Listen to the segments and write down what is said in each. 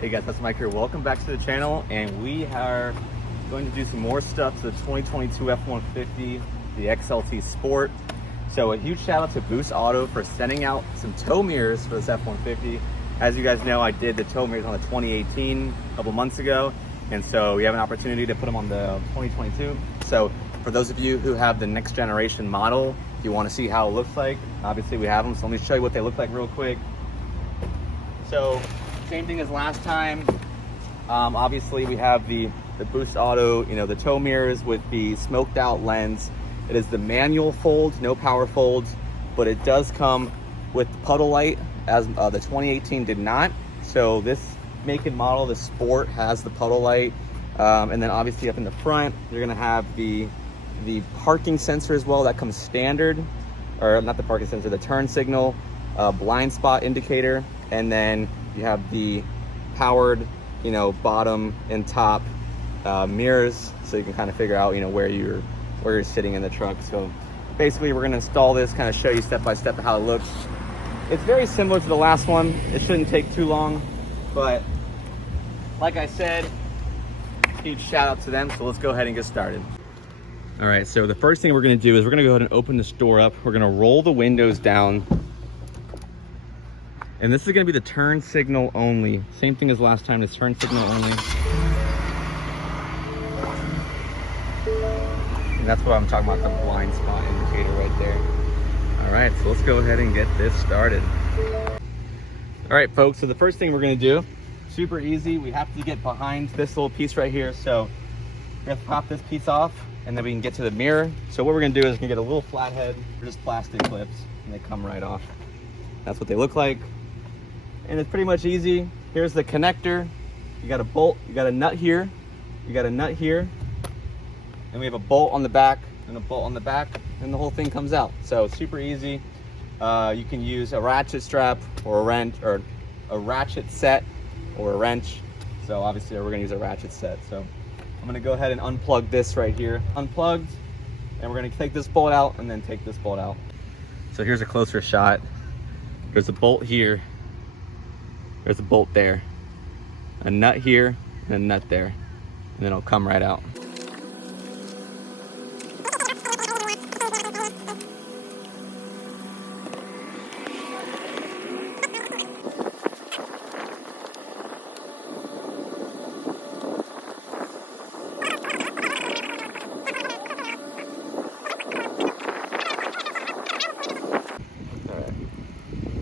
Hey guys, that's Mike here. Welcome back to the channel, and we are going to do some more stuff to the 2022 F-150, the XLT Sport. So a huge shout out to Boost Auto for sending out some tow mirrors for this F-150. As you guys know, I did the tow mirrors on the 2018 a couple months ago, and so we have an opportunity to put them on the 2022. So for those of you who have the next generation model, if you want to see how it looks like, obviously we have them. So let me show you what they look like real quick. So same thing as last time. Obviously we have the Boost Auto, the tow mirrors with the smoked out lens. It is the manual fold, no power folds, but it does come with puddle light, as the 2018 did not. So this make and model, the Sport, has the puddle light. And then obviously up in the front, you're gonna have the parking sensor as well. That comes standard, or not the parking sensor, the turn signal, blind spot indicator, and then you have the powered, bottom and top mirrors, so you can kind of figure out, where you're sitting in the truck. So basically, we're going to install this, kind of show you step by step how it looks. It's very similar to the last one. It shouldn't take too long, but like I said, huge shout out to them. So let's go ahead and get started. All right, so the first thing we're going to do is we're going to go ahead and open this door up. We're going to roll the windows down. And this is going to be the turn signal only. Same thing as last time, it's turn signal only. And that's what I'm talking about, the blind spot indicator right there. All right, so let's go ahead and get this started. All right, folks, so the first thing we're going to do, super easy. We have to get behind this little piece right here. So we're going to pop this piece off, and then we can get to the mirror. So what we're going to do is we're going to get a little flathead, or just plastic clips, and they come right off. That's what they look like. And it's pretty much easy. Here's the connector. You got a bolt, you got a nut here, you got a nut here, and we have a bolt on the back and a bolt on the back, and the whole thing comes out. So it's super easy. You can use a ratchet strap or a wrench, or a ratchet set or a wrench. So obviously we're gonna use a ratchet set. So I'm gonna go ahead and unplug this right here. Unplugged, and we're gonna take this bolt out and then take this bolt out. So here's a closer shot. There's a bolt here. There's a bolt there, a nut here, and a nut there, and then it'll come right out. All right,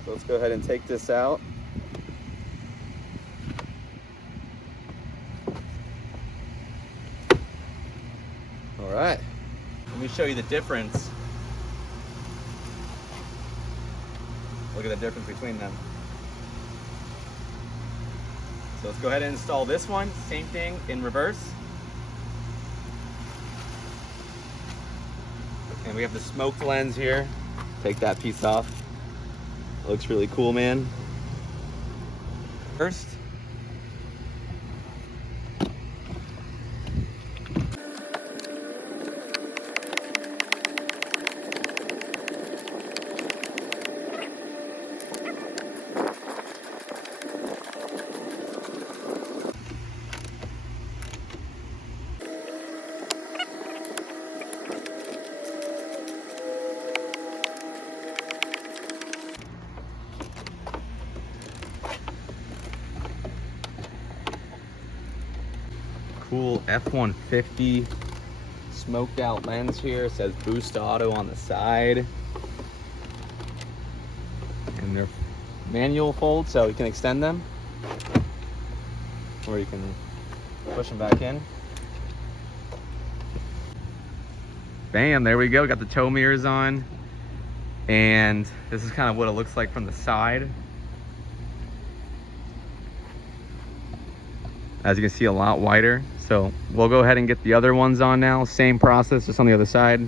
so let's go ahead and take this out. All right, let me show you the difference. Look at the difference between them. So let's go ahead and install this one. Same thing in reverse. And we have the smoked lens here. Take that piece off. It looks really cool, man. First. Cool F-150 smoked out lens here. It says Boost Auto on the side. And they're manual fold, so you can extend them, or you can push them back in. Bam, there we go. Got the tow mirrors on. And this is kind of what it looks like from the side. As you can see, a lot wider. So we'll go ahead and get the other ones on now. Same process, just on the other side.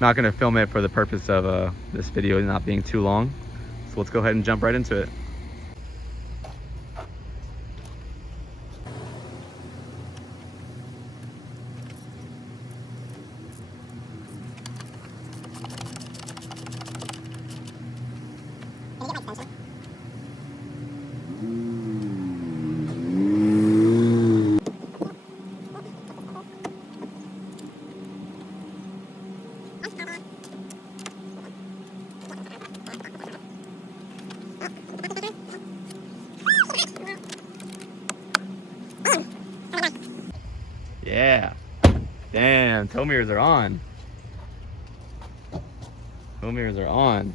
Not going to film it for the purpose of this video not being too long. So let's go ahead and jump right into it. Yeah. Damn, tow mirrors are on. Tow mirrors are on.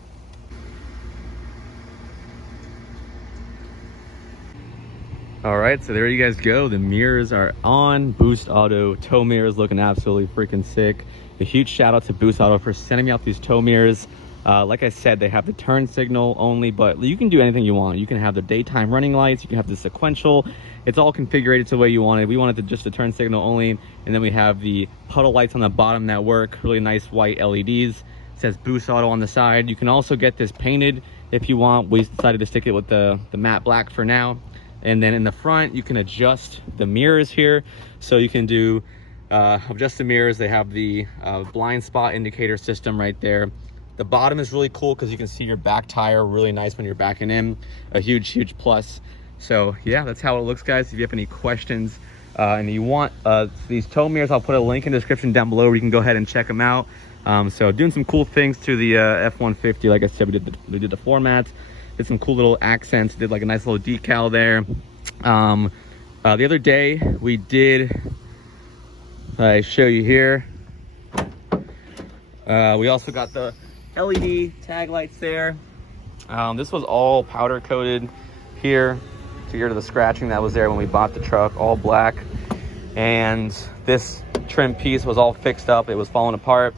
All right, so there you guys go. The mirrors are on. Boost Auto tow mirrors looking absolutely freaking sick. A huge shout out to Boost Auto for sending me out these tow mirrors. Like I said, they have the turn signal only, but you can do anything you want. You can have the daytime running lights, you can have the sequential. It's all configured to the way you want it. We wanted to just the turn signal only, and then we have the puddle lights on the bottom that work. Really nice white LEDs. It says Boost Auto on the side. You can also get this painted if you want. We decided to stick it with the matte black for now. And then in the front, you can adjust the mirrors here. So you can do adjust the mirrors. They have the blind spot indicator system right there. The bottom is really cool because you can see your back tire really nice when you're backing in. A huge plus. So yeah, that's how it looks, guys. If you have any questions and you want these tow mirrors, I'll put a link in the description down below where you can go ahead and check them out. So doing some cool things to the F150. Like I said, we did the floor mats. Did some cool little accents, did like a nice little decal there. The other day we did, I show you here, we also got the LED tag lights there. This was all powder coated here to get rid of the scratching that was there when we bought the truck, all black. And this trim piece was all fixed up. It was falling apart.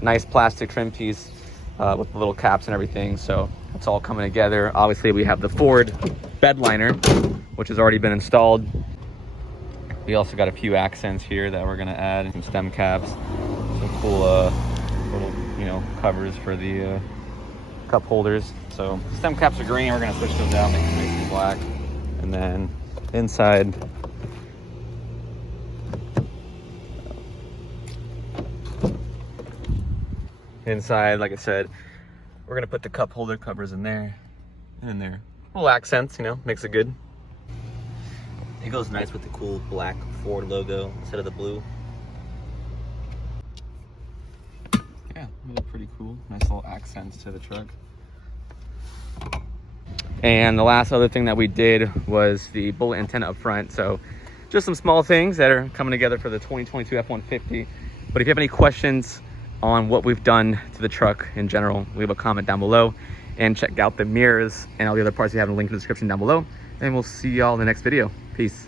Nice plastic trim piece with the little caps and everything. So it's all coming together. Obviously we have the Ford bed liner, which has already been installed. We also got a few accents here that we're gonna add, some stem caps, some cool little, you know, covers for the cup holders. So stem caps are green, we're gonna switch those out, make them nice and black. And then inside, like I said, we're gonna put the cup holder covers in there and in there. Little accents, you know, makes it good. It goes nice with the cool black Ford logo instead of the blue. Yeah, really pretty cool. Nice little accents to the truck. And the last other thing that we did was the bullet antenna up front. So just some small things that are coming together for the 2022 F-150. But if you have any questions on what we've done to the truck in general, leave a comment down below and check out the mirrors and all the other parts. We have a link in the description down below, and we'll see y'all in the next video. Peace.